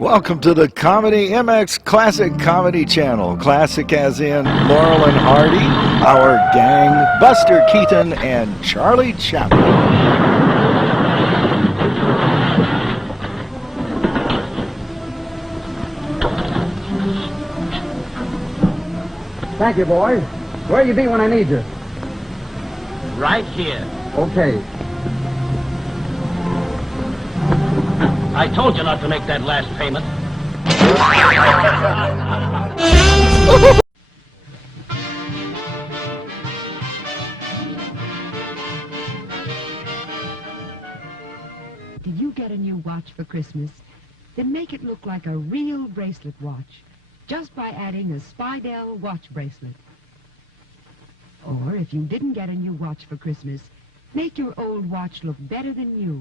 Welcome to the ComedyMX Classic Comedy Channel. Classic as in Laurel and Hardy, Our Gang, Buster Keaton, and Charlie Chaplin. Thank you, boys. Where you be when I need you? Right here. Okay. I told you not to make that last payment. Did you get a new watch for Christmas? Then make it look like a real bracelet watch, just by adding a Spidell watch bracelet. Or if you didn't get a new watch for Christmas, make your old watch look better than new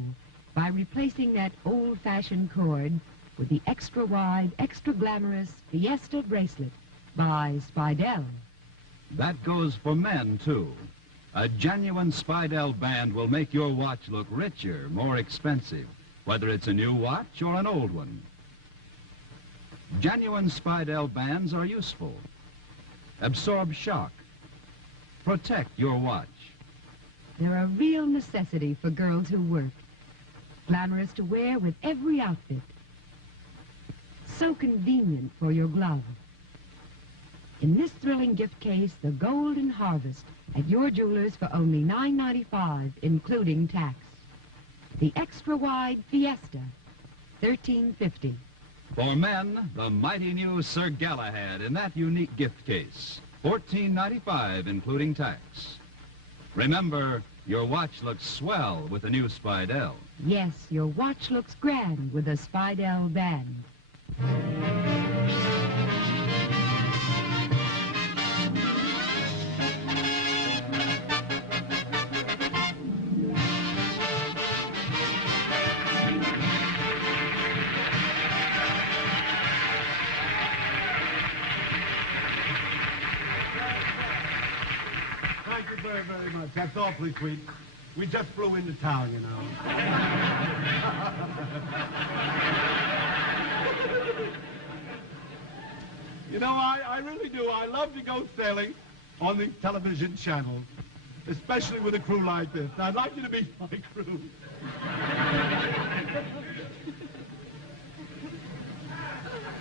by replacing that old-fashioned cord with the extra-wide, extra-glamorous Fiesta bracelet by Spidell. That goes for men, too. A genuine Spidell band will make your watch look richer, more expensive, whether it's a new watch or an old one. Genuine Spidell bands are useful. Absorb shock. Protect your watch. They're a real necessity for girls who work. Glamorous to wear with every outfit. So convenient for your glove. In this thrilling gift case, the Golden Harvest at your jeweler's for only $9.95, including tax. The extra-wide Fiesta, $13.50. For men, the mighty new Sir Galahad in that unique gift case, $14.95, including tax. Remember, your watch looks swell with the new Spidell. Yes, your watch looks grand with a Spidell band. Thank you very, very much. That's awfully sweet. We just flew into town, you know. You know, I really do. I love to go sailing on these television channels, especially with a crew like this. I'd like you to be my crew.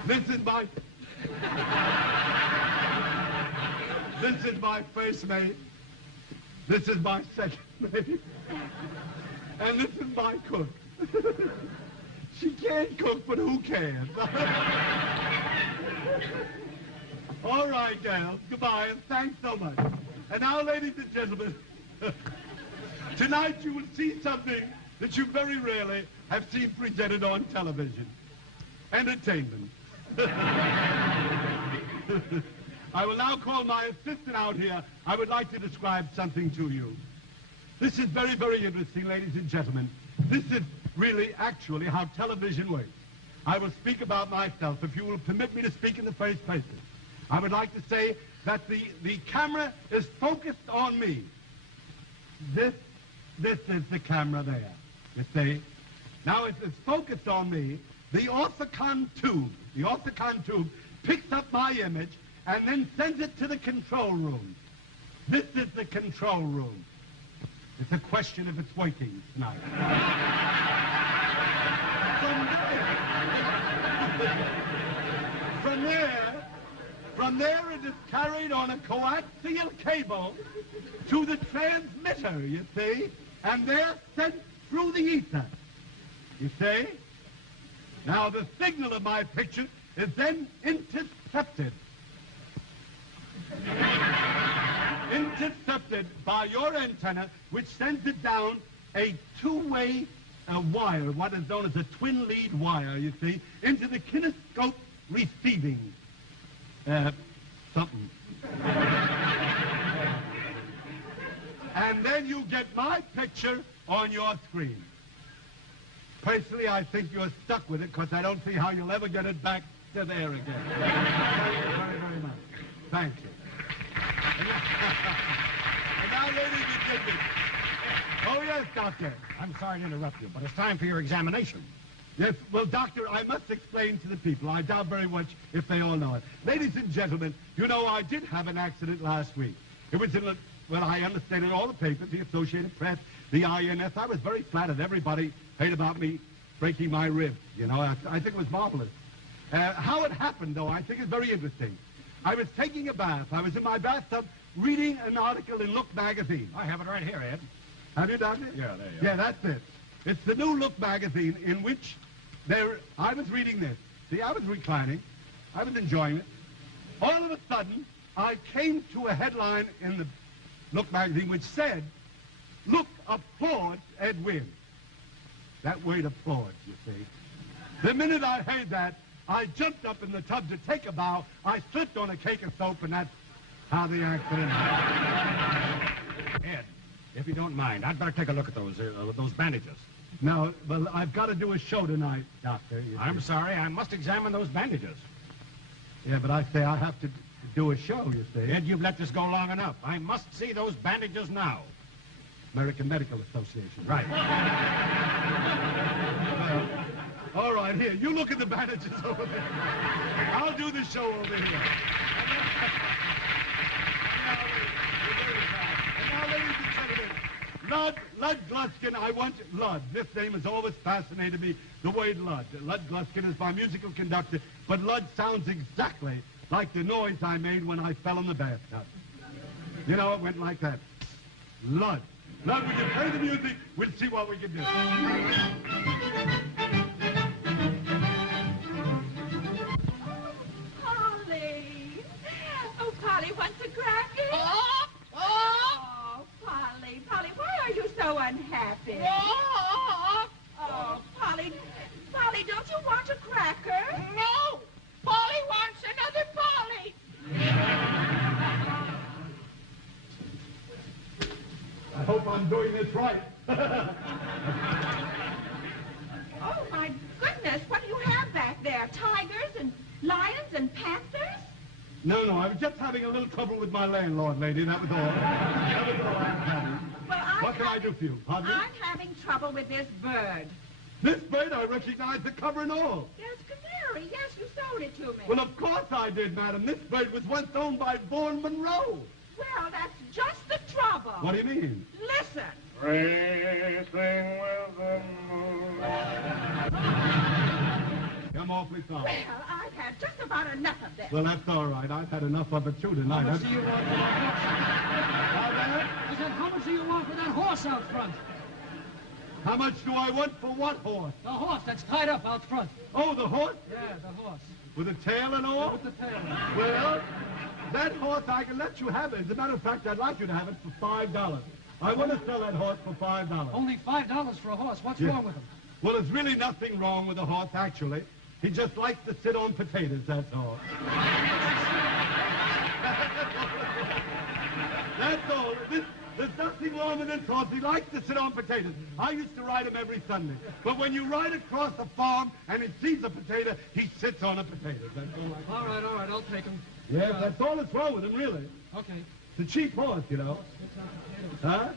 This is my first mate. This is my second mate. And this is my cook. She can't cook, but who can? All right, gals. Goodbye, and thanks so much. And now, ladies and gentlemen, tonight you will see something that you very rarely have seen presented on television. Entertainment. I will now call my assistant out here. I would like to describe something to you. This is very, very interesting, ladies and gentlemen. This is really, actually, how television works. I will speak about myself, if you will permit me to speak in the first person. I would like to say that the camera is focused on me. This is the camera there, you see. Now, it's focused on me. The orthicon tube picks up my image and then sends it to the control room. This is the control room. It's a question if it's working tonight. From there it is carried on a coaxial cable to the transmitter, you see, and they're sent through the ether, you see. Now the signal of my picture is then intercepted. Intercepted by your antenna, which sends it down a two-way wire, what is known as a twin-lead wire, you see, into the kinescope receiving something. And then you get my picture on your screen. Personally, I think you're stuck with it because I don't see how you'll ever get it back to there again. Thank you very, very much. Thank you. And now, ladies and gentlemen. Oh, yes, doctor. I'm sorry to interrupt you, but it's time for your examination. Yes, well, Doctor, I must explain to the people. I doubt very much if they all know it. Ladies and gentlemen, you know I did have an accident last week. It was in, well, I understand in all the papers, the Associated Press, the INS. I was very flattered. Everybody heard about me breaking my ribs. You know, I think it was marvelous. How it happened, though, I think is very interesting. I was taking a bath. I was in my bathtub reading an article in Look magazine. I have it right here, Ed. Have you done it? Yeah, there you Yeah, that's it. It's the new Look magazine in which I was reading this. See, I was reclining. I was enjoying it. All of a sudden, I came to a headline in the Look magazine which said, "Look applauds Ed Wynn." That word applauds, you see. The minute I heard that, I jumped up in the tub to take a bow. I slipped on a cake of soap, and that's how the accident happened. Ed, if you don't mind, I'd better take a look at those bandages. Now, well, I've got to do a show tonight, Doctor. you I'm see. sorry, I must examine those bandages. Yeah, but I say I have to do a show, you see. Ed, you've let this go long enough. I must see those bandages now. American Medical Association. Right. All right, here, you look at the bandages over there. I'll do the show over here. And now, ladies and gentlemen, Lud Gluskin, I want Lud. This name has always fascinated me, the word Lud. Lud Gluskin is my musical conductor, but Lud sounds exactly like the noise I made when I fell in the bathtub. You know, it went like that. Lud. Lud, we can play the music, we'll see what we can do. Polly! Oh, Polly wants a cracker? Oh, Polly, why are you so unhappy? Oh, Polly, don't you want a cracker? No! Polly wants another Polly! I hope I'm doing this right. Oh, my goodness, what do you have back there? Tigers and lions and panthers? No, I was just having a little trouble with my landlord, lady, that was all. That was all I'm having. Well, What can I do for you? Pardon me? I'm having trouble with this bird. This bird, I recognize the cover and all. Yes, canary. Yes, you sold it to me. Well, of course I did, madam. This bird was once owned by Vaughan Monroe. Well, that's just the trouble. What do you mean? Listen. Racing with the moon. I'm awfully sorry. Well, I've had just about enough of this. Well, that's all right. I've had enough of it, too, tonight. How much do you want for that horse? I said, how much do you want for that horse out front? How much do I want for what horse? The horse that's tied up out front. Oh, the horse? Yeah, the horse. With a tail and all? With the tail. Well, that horse, I can let you have it. As a matter of fact, I'd like you to have it for $5. I want to sell that horse for $5. Only $5 for a horse. What's Yeah. wrong with him? Well, there's really nothing wrong with the horse, actually. He just likes to sit on potatoes, that's all. That's all. There's nothing wrong with this horse. He likes to sit on potatoes. I used to ride him every Sunday. But when you ride across a farm and he sees a potato, he sits on a potato. That's all. All right, I'll take him. Yes, that's all that's wrong with him, really. Okay. It's a cheap horse, you know. Huh?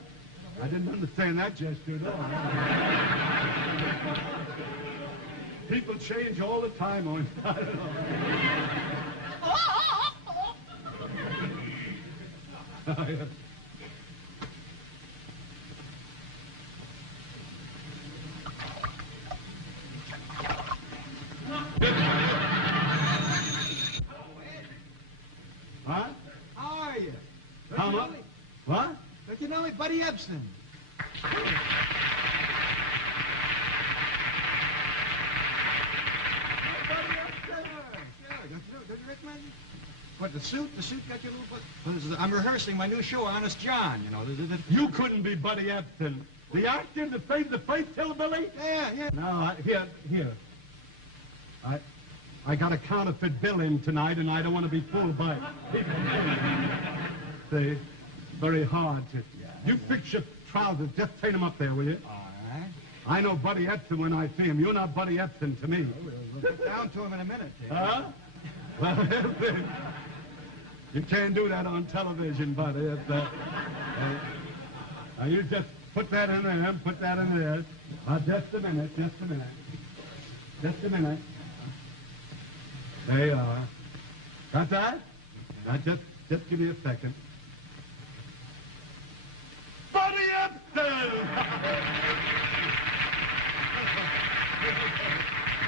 I didn't understand that gesture at all. People change all the time on I don't know. Huh? How are you? How much? What? Don't you know me, Buddy Epson? Don't you recognize me? What, the suit? The suit got you a little... Well, I'm rehearsing my new show, Honest John, you know. You couldn't be Buddy Epson. The actor, the face hillbilly? Yeah. No, here. I got a counterfeit bill in tonight, and I don't want to be fooled by people. See, very hard to... You fix your trousers. Just take them up there, will you? All right. I know Buddy Epson when I see him. You're not Buddy Epson to me. We'll get down to him in a minute. Huh? Well, you can't do that on television, Buddy. Now, you just put that in there and put that in there. Just a minute. Just a minute. There you are. Got that? Now, just give me a second. Buddy Epson!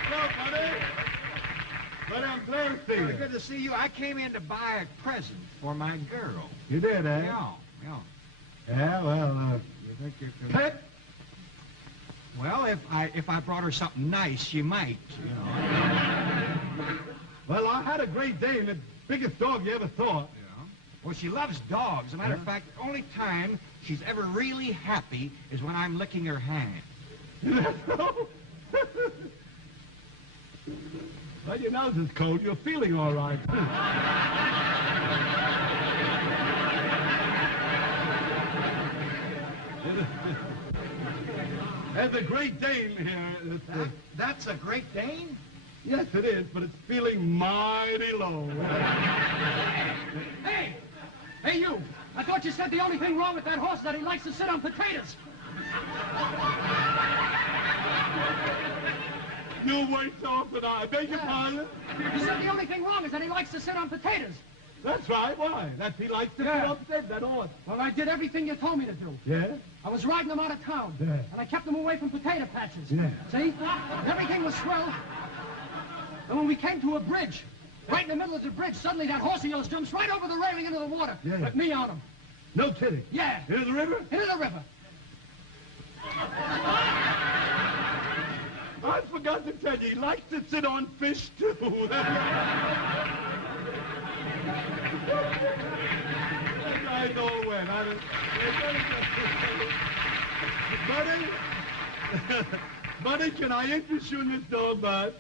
Hello, buddy. Buddy, I'm glad to see you. Good to see you. I came in to buy a present for my girl. You did, eh? Yeah. Yeah, well, You think you could... Pet? Well, if I brought her something nice, she might, you know. Well, I had a Great Dane, the biggest dog you ever saw. Yeah. Well, she loves dogs. As a matter of fact, the only time she's ever really happy is when I'm licking her hand. Well, your nose is cold. You're feeling all right. There's a Great Dane here. That's a Great Dane? Yes, it is, but it's feeling mighty low. Hey! Hey, you! I thought you said the only thing wrong with that horse is that he likes to sit on potatoes. You wait off and I beg your pardon? You said the only thing wrong is that he likes to sit on potatoes. That's right. Why? That he likes to sit upstairs, that horse. Well, I did everything you told me to do. Yeah? I was riding him out of town. Yeah. And I kept him away from potato patches. Yeah. See? Everything was swell. And when we came to a bridge, right in the middle of the bridge, suddenly that horse of yours jumps right over the railing into the water. Yeah. With me on him. No kidding. Yeah. Into the river? Into the river. I forgot to tell you, he likes to sit on fish, too. I know when. Buddy, can I interest you in this dog, bud?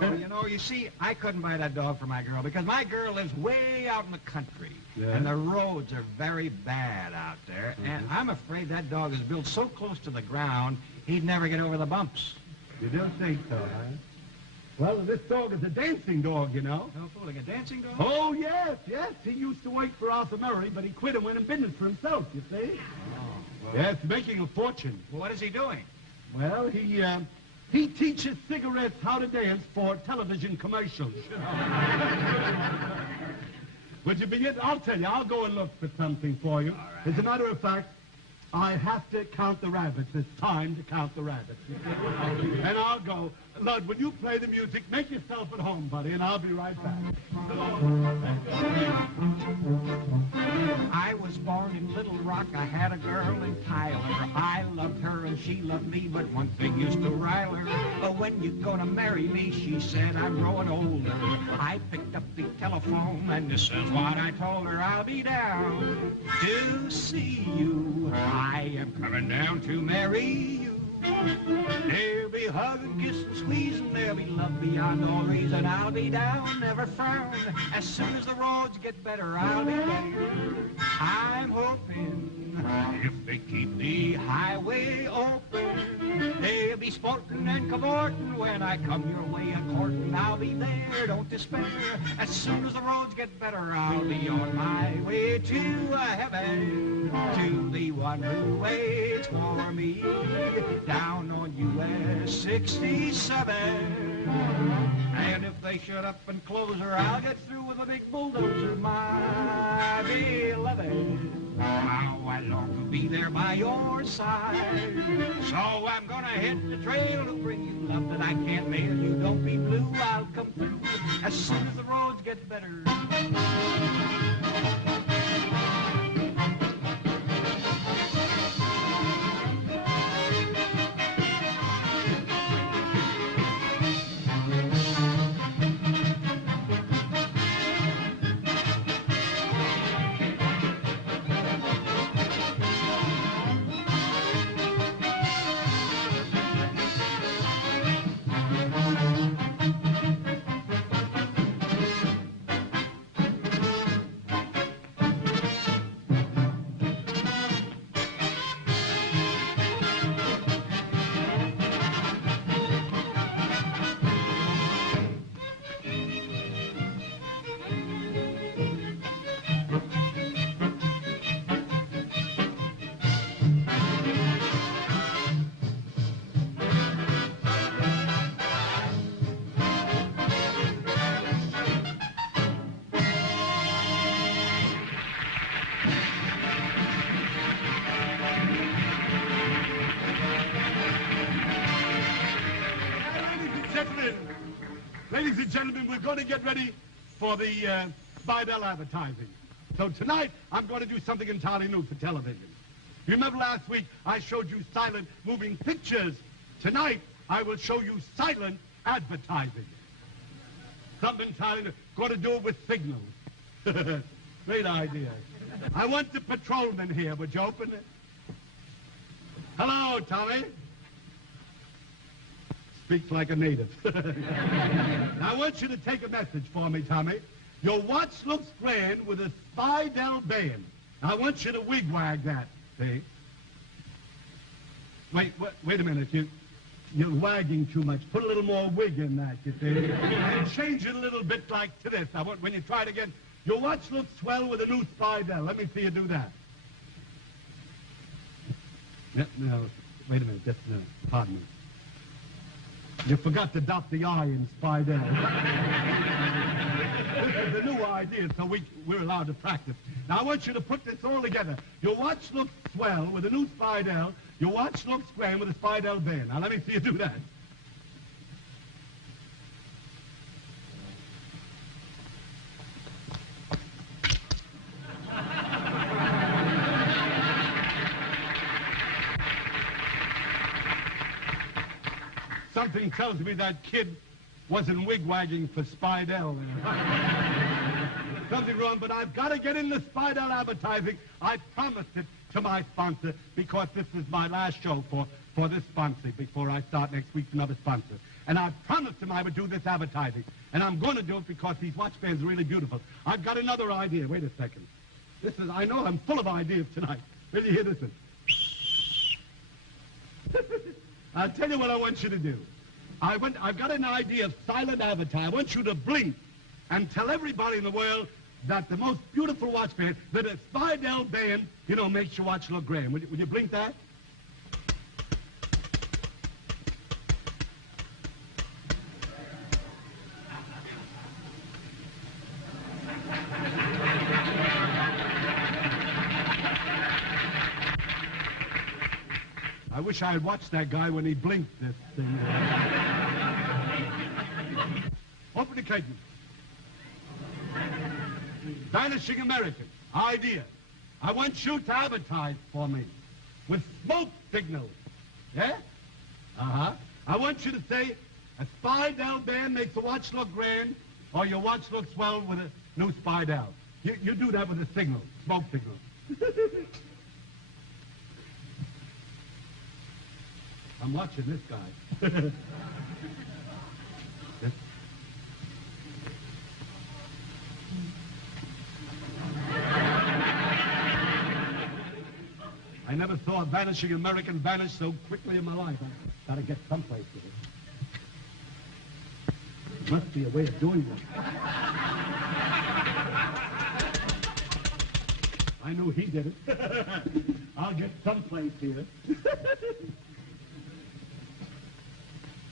Well, no, you see, I couldn't buy that dog for my girl because my girl lives way out in the country. Yeah. And the roads are very bad out there. And I'm afraid that dog is built so close to the ground, he'd never get over the bumps. You don't think so, huh? Well, this dog is a dancing dog, you know. No fooling, a dancing dog? Oh, yes. He used to work for Arthur Murray, but he quit and went in business for himself, you see. Well, Yes, making a fortune. well, what is he doing? Well, he teaches cigarettes how to dance for television commercials. Would you begin? I'll tell you, I'll go and look for something for you. As a matter of fact, I have to count the rabbits. It's time to count the rabbits. And I'll go. Lud, will you play the music? Make yourself at home, buddy, and I'll be right back. I was born in Little Rock. I had a girl in Tyler. I loved her and she loved me, but one thing used to rile her. But when you gonna marry me, she said, I'm growing older. I picked up the telephone and this is what I told her. I'll be down to see you. I am coming down to marry you. There'll be hugging, kissing, squeezing. There'll be love beyond all reason. I'll be down, never frown. As soon as the roads get better, I'll be there. I'm hoping if they keep the highway open, they'll be sporting and cavorting when I come your way a-courting. I'll be there, don't despair. As soon as the roads get better, I'll be on my way to heaven, to the one who waits for me down on US 67. And if they shut up and close her, I'll get through with a big bulldozer, my beloved. How I long to be there by your side. So I'm gonna hit the trail to bring you love that I can't mail you. Don't be blue, I'll come through as soon as the roads get better. Ladies and gentlemen, we're going to get ready for the Spidell advertising. So tonight, I'm going to do something entirely new for television. You remember last week, I showed you silent moving pictures. Tonight, I will show you silent advertising. Something entirely new. Going to do it with signals. Great idea. I want the patrolman here. Would you open it? Hello, Tommy. Speaks like a native. Now, I want you to take a message for me, Tommy. Your watch looks grand with a Spidell band. I want you to wigwag that, see? Wait a minute. You're wagging too much. Put a little more wig in that, you see? And change it a little bit like to this. I want, when you try it again, your watch looks swell with a new Spidell. Let me see you do that. No, wait a minute. Just, pardon me. You forgot to dot the I in Spidell. This is a new idea, so we're allowed to practice. Now, I want you to put this all together. Your watch looks swell with a new Spidell. Your watch looks grand with a Spidell band. Now, let me see you do that. Something tells me that kid wasn't wigwagging for Spidell. Something wrong, but I've got to get in the Spidell advertising. I promised it to my sponsor because this is my last show for this sponsor before I start next week for another sponsor. And I promised him I would do this advertising. And I'm going to do it because these watch bands are really beautiful. I've got another idea. Wait a second. I know I'm full of ideas tonight. Will you hear this one? I'll tell you what I want you to do. I've got an idea of silent advertising. I want you to blink and tell everybody in the world that the most beautiful watch band, that a Spidell band, makes your watch look grand. Would you blink that? I wish I had watched that guy when he blinked this thing. Open the curtain. Vanishing American. Idea. I want you to advertise for me with smoke signals. Yeah? Uh-huh. I want you to say, a Spidell band makes a watch look grand, or your watch looks swell with a new Spidell. You do that with a signal, smoke signal. I'm watching this guy. I never saw a vanishing American vanish so quickly in my life. I've got to get someplace with it. Must be a way of doing this. I knew he did it. I'll get someplace here.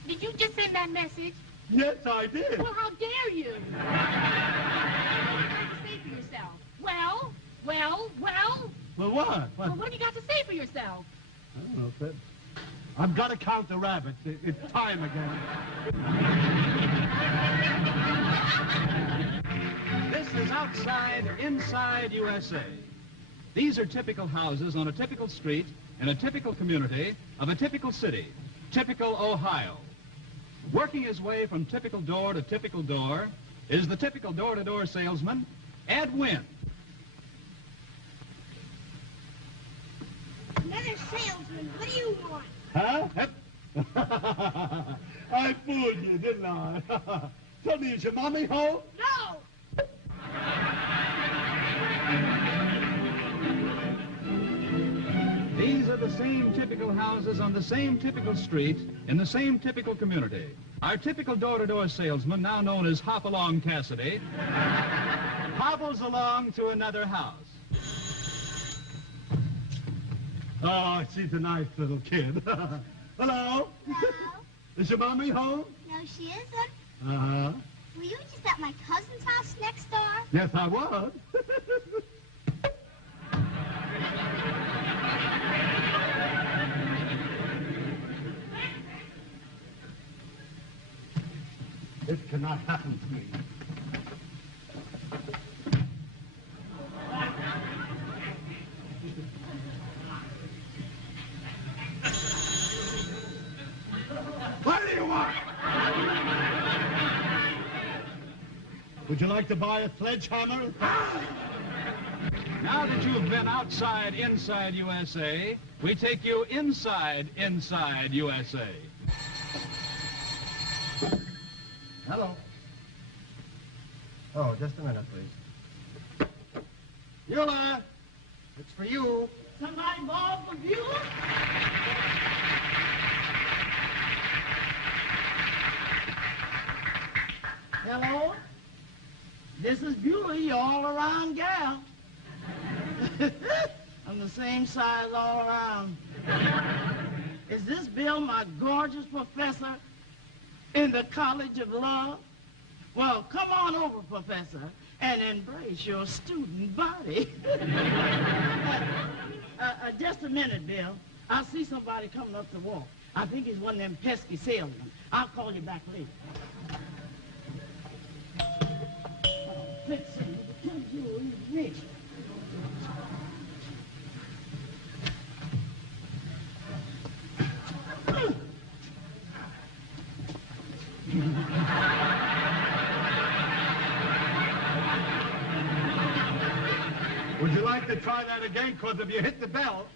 Did you just send that message? Yes, I did. Well, how dare you? What do you have to say for yourself? Well? Well, what? Well, what have you got to say for yourself? I don't know, Fred. I've got to count the rabbits. It's time again. This is Outside, Inside USA. These are typical houses on a typical street in a typical community of a typical city, typical Ohio. Working his way from typical door to typical door is the typical door-to-door salesman, Ed Wynn. Another salesman. What do you want? Huh? I fooled you, didn't I? Tell me, is your mommy home? No. These are the same typical houses on the same typical street in the same typical community. Our typical door-to-door salesman, now known as Hop-Along Cassidy, hobbles along to another house. Oh, she's a nice little kid. Hello? Hello? Is your mommy home? No, she isn't. Uh-huh. Were you just at my cousin's house next door? Yes, I was. This cannot happen to me. What do you want? Would you like to buy a sledgehammer? Now that you've been outside, inside USA, we take you inside USA. Hello. Oh, just a minute, please. Beulah, it's for you. Somebody bought for Beulah? Hello? This is Beulah, your all-around gal. I'm the same size all around. Is this Bill my gorgeous professor in the College of Love? Well, come on over, Professor, and embrace your student body. Just a minute, Bill. I see somebody coming up the walk. I think he's one of them pesky salesmen. I'll call you back later. Fixing to tell you rich. Would you like to try that again? Because if you hit the bell,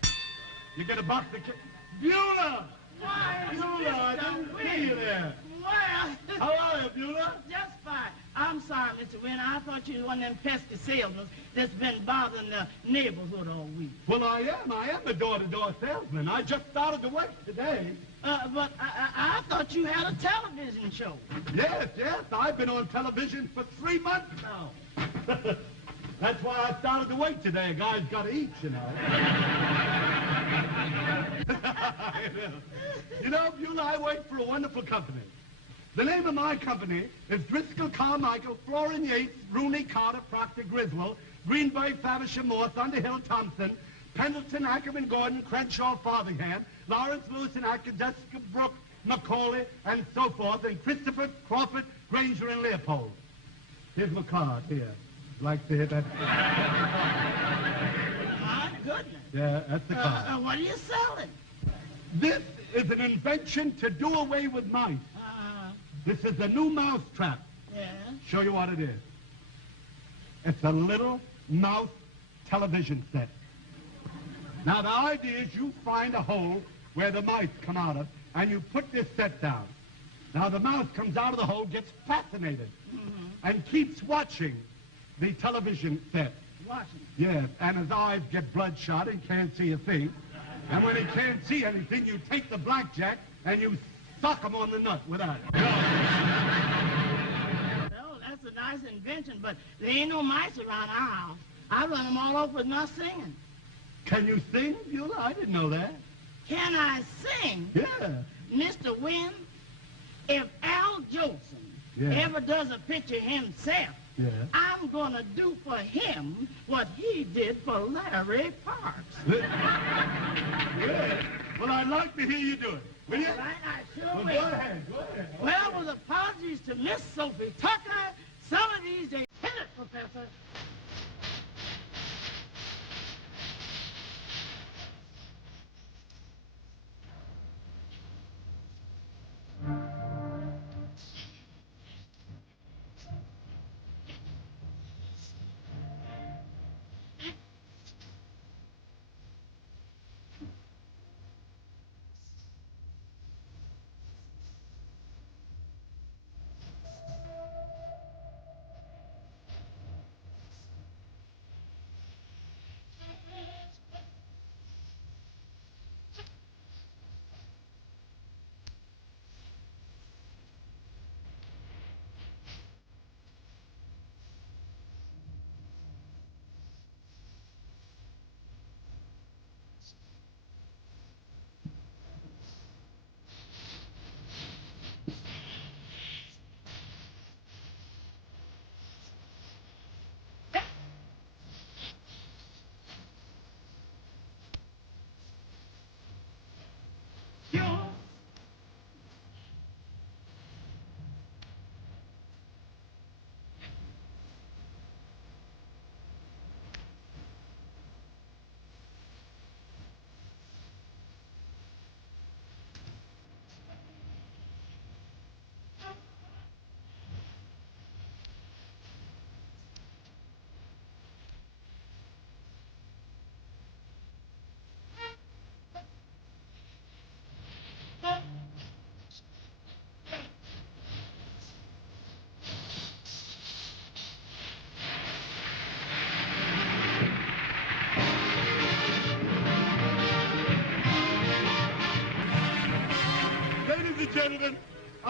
you're going to bust the kid. Beulah! Why, Beulah, I didn't see you there. Well, How are you, Beulah? just fine. I'm sorry, Mr. Wynn. I thought you were one of them pesky salesmen that's been bothering the neighborhood all week. Well, I am a door-to-door salesman. I just started to work today. But I thought you had a television show. Yes, I've been on television for 3 months now. That's why I started to wait today. A guy's got to eat, you know. You know, Beulah, I work for a wonderful company. The name of my company is Driscoll, Carmichael, Florin Yates, Rooney, Carter, Proctor, Griswold, Greenberg, Faversham, Moore, Thunderhill, Thompson, Pendleton, Ackerman, Gordon, Crenshaw, Farthingham, Lawrence, Lewis, and Atkins, Jessica, Brooke, Macaulay, and so forth, and Christopher, Crawford, Granger, and Leopold. Here's my card, here. Like to hit that? My goodness. Yeah, that's the card. What are you selling? This is an invention to do away with mice. This is the new mouse trap. Yeah. Show you what it is. It's a little mouse television set. Now, the idea is you find a hole where the mice come out of, and you put this set down. Now, the mouse comes out of the hole, gets fascinated, and keeps watching the television set. Watching. Yes, and his eyes get bloodshot and can't see a thing. And when he can't see anything, you take the blackjack and you sock him on the nut with that. Well, that's a nice invention, but there ain't no mice around our house. I run them all off with my singing. Can you sing, Beulah? I didn't know that. Can I sing? Yeah. Mr. Wynn, if Al Jolson ever does a picture himself, I'm going to do for him what he did for Larry Parks. Good. Well, I'd like to hear you do it. Will you? All right, I sure Well, will. go ahead. Well, with apologies to Miss Sophie Tucker, some of these days... Hit it, Professor.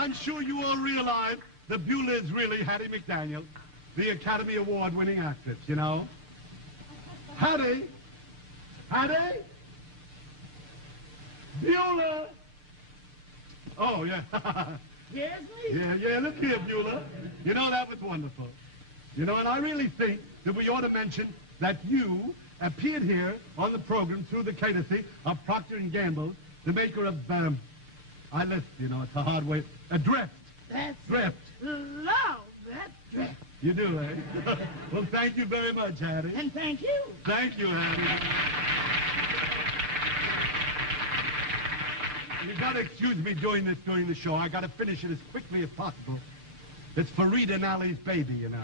I'm sure you all realize that Beulah is really Hattie McDaniel, the Academy Award-winning actress, you know? Hattie? Hattie? Beulah? Oh, yeah. Yes, me? Yeah, look here, Beulah. You know, that was wonderful. You know, and I really think that we ought to mention that you appeared here on the program through the courtesy of Procter & Gamble, the maker of, I list, you know, it's a hard way, a drift. That's Drift. love, that drift. You do, eh? Well, thank you very much, Hattie. And thank you. Thank you, Hattie. You gotta excuse me doing this during the show. I gotta finish it as quickly as possible. It's Farid and Ali's baby, you know.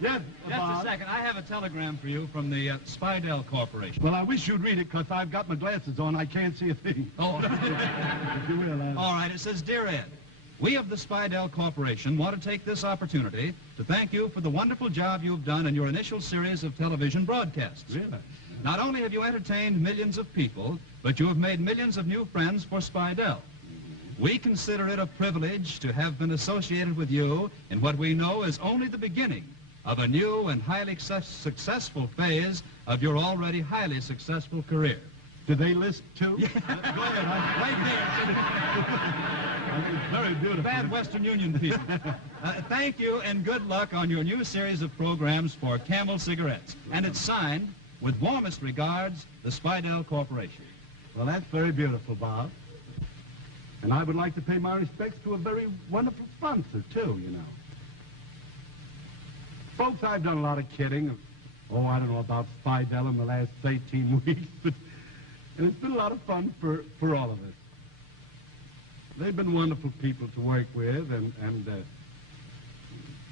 Yes, Just Bob? a second. I have a telegram for you from the Spidell Corporation. Well, I wish you'd read it, because I've got my glasses on. I can't see a thing. Oh. If you will, All right, it says, Dear Ed, we of the Spidell Corporation want to take this opportunity to thank you for the wonderful job you've done in your initial series of television broadcasts. Really? Not only have you entertained millions of people, but you have made millions of new friends for Spidell. We consider it a privilege to have been associated with you in what we know is only the beginning of a new and highly successful phase of your already highly successful career. Do they lisp, too? Yeah. Go ahead. Right there. It's very beautiful. Bad Western Union people. Thank you and good luck on your new series of programs for Camel cigarettes. And it's signed, with warmest regards, the Spidell Corporation. Well, that's very beautiful, Bob. And I would like to pay my respects to a very wonderful sponsor, too, you know. Folks, I've done a lot of kidding. Oh, I don't know about Spidell in the last 18 weeks, but and it's been a lot of fun for all of us. They've been wonderful people to work with, and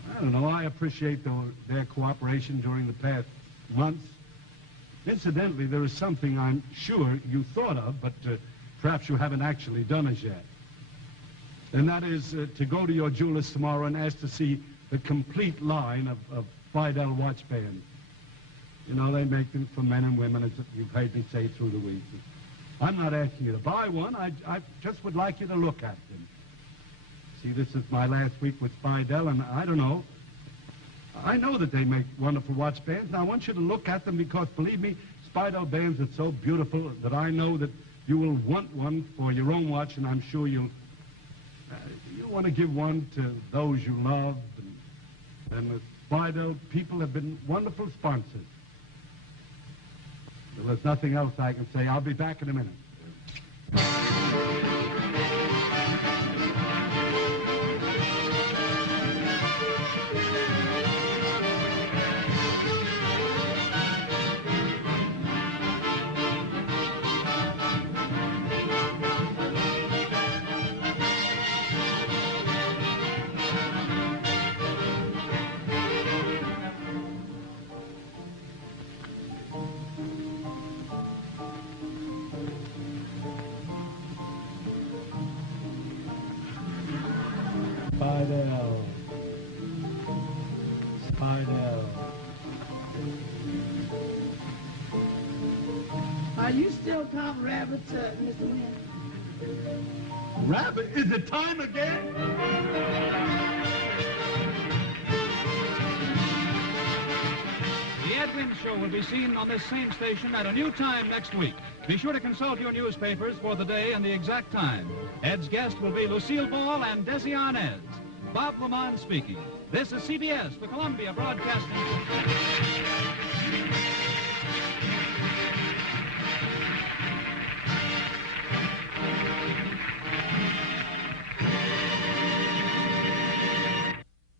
I don't know, I appreciate their cooperation during the past months. Incidentally, there is something I'm sure you thought of, but perhaps you haven't actually done as yet. And that is to go to your jeweler's tomorrow and ask to see the complete line of Spidell watch bands. You know, they make them for men and women, as you've heard me say through the week. I'm not asking you to buy one. I just would like you to look at them. See, this is my last week with Spidell, and I don't know. I know that they make wonderful watch bands, and I want you to look at them because, believe me, Spidell bands are so beautiful that I know that you will want one for your own watch, and I'm sure you'll want to give one to those you love. And the Spidell people have been wonderful sponsors. Well, there's nothing else I can say. I'll be back in a minute. Spidell. Spidell. Are you still Tom Rabbit, Mr. Wynn? Rabbit, is it time again? The Ed Wynn Show will be seen on this same station at a new time next week. Be sure to consult your newspapers for the day and the exact time. Ed's guest will be Lucille Ball and Desi Arnaz. Bob Lamont speaking. This is CBS, the Columbia Broadcasting System.